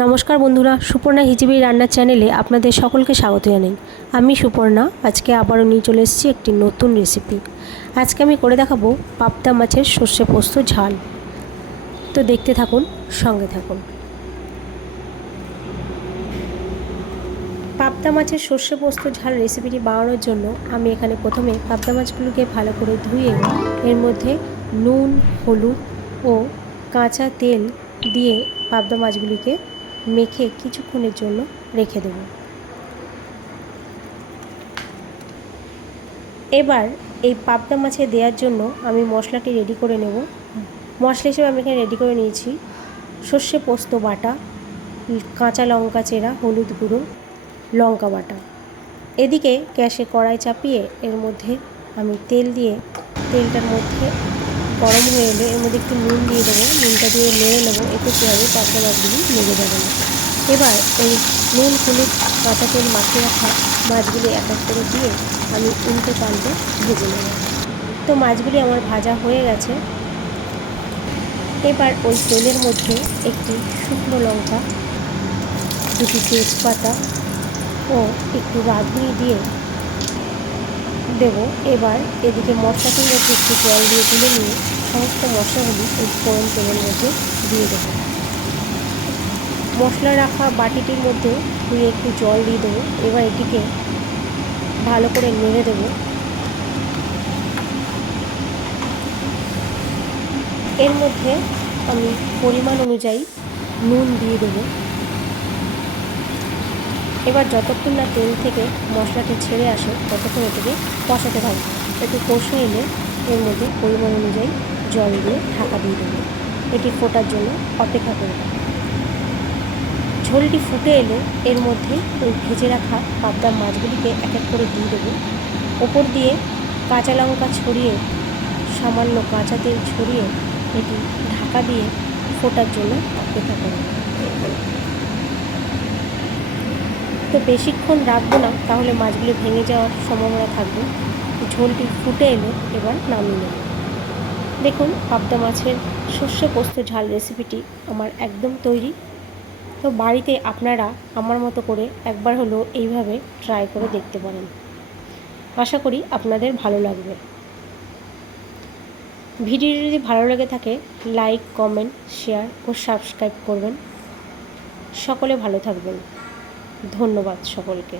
নমস্কার বন্ধুরা, সুপর্ণা হিজিবি রান্নার চ্যানেলে আপনাদের সকলকে স্বাগত জানাই। আমি সুপর্ণা আজকে আবারও নিয়ে চলে এসেছি একটি নতুন রেসিপি। আজকে আমি করে দেখাবো পাবদা মাছের সর্ষে পোস্ত ঝাল। তো দেখতে থাকুন, সঙ্গে থাকুন। পাবদা মাছের সর্ষে পোস্ত ঝাল রেসিপিটি বানানোর জন্য আমি এখানে প্রথমে পাবদা মাছগুলোকে ভালো করে ধুয়ে এর মধ্যে নুন, হলুদ ও কাঁচা তেল দিয়ে পাবদা মাছগুলিকে মেখে কিছুক্ষণের জন্য রেখে দেব। এবার এই পাবদা মাছে দেওয়ার জন্য আমি মশলাটি রেডি করে নেব। মশলা হিসেবে আমি এখানে রেডি করে নিয়েছি সর্ষে পোস্ত বাটা, কাঁচা লঙ্কা চেরা, হলুদ গুঁড়ো, লঙ্কা বাটা। এদিকে গ্যাসে কড়াই চাপিয়ে এর মধ্যে আমি তেল দিয়ে তেলটার মধ্যে গরম হয়ে এলে এর মধ্যে একটু নুন দিয়ে দেবো। নুনটা দিয়ে নেড়ে নেবো, এতে কী হবে পাবদা মাছগুলি লেগে যাবে না। এবার এই নুন, হলুদ, কাঁচা তেল মাখিয়ে রাখা মাছগুলি এক এক করে দিয়ে আমি উল্টে পাল্টে ভেজে নেব। তো মাছগুলি আমার ভাজা হয়ে গেছে। এবার ওই তেলের মধ্যে একটি শুকনো লঙ্কা, দুটি তেজপাতা ও একটু রাঁধুনি দিয়ে দেব। এবার এদিকে মশলাটির মধ্যে একটু জল দিয়ে তুলে নিয়ে সমস্ত মশলাগুলি এই গরম তেলের মধ্যে দিয়ে দেবো। মশলা রাখা বাটিটির মধ্যে ধুয়ে একটু জল দিয়ে দেবো। এবার এটিকে ভালো করে নেড়ে দেবো। এর মধ্যে আমি পরিমাণ অনুযায়ী নুন দিয়ে দেবো। এবার যতক্ষণ না তেল থেকে মশলাটি ছেড়ে আসে ততক্ষণ এটিকে কষাতে থাকবো। একটু কষে এলে এর মধ্যে পরিমাণ অনুযায়ী জল দিয়ে ঢাকা দিয়ে দেবো। এটি ফোটার জন্য অপেক্ষা করব। ঝোলটি ফুটে এলে এর মধ্যে ওই ভেজে রাখা পাবদা মাছগুলিকে এক এক করে দিয়ে দেবো। ওপর দিয়ে কাঁচা লঙ্কা ছড়িয়ে, সামান্য কাঁচা তেল ছড়িয়ে এটি ঢাকা দিয়ে ফোটার জন্য অপেক্ষা করব। তো বেশিক্ষণ রাখবো না, তাহলে মাছগুলি ভেঙে যাওয়ার সম্ভাবনা থাকবে। ঝোলটি ফুটে এলে এবার নামিয়ে নেব। দেখুন, পাবদা মাছের সর্ষে পোস্ত ঝাল রেসিপিটি আমার একদম তৈরি। তো বাড়িতে আপনারা আমার মতো করে একবার হলেও এইভাবে ট্রাই করে দেখতে পারেন। আশা করি আপনাদের ভালো লাগবে। ভিডিওটি যদি ভালো লেগে থাকে লাইক, কমেন্ট, শেয়ার ও সাবস্ক্রাইব করবেন। সকলে ভালো থাকবেন। ধন্যবাদ সকলকে।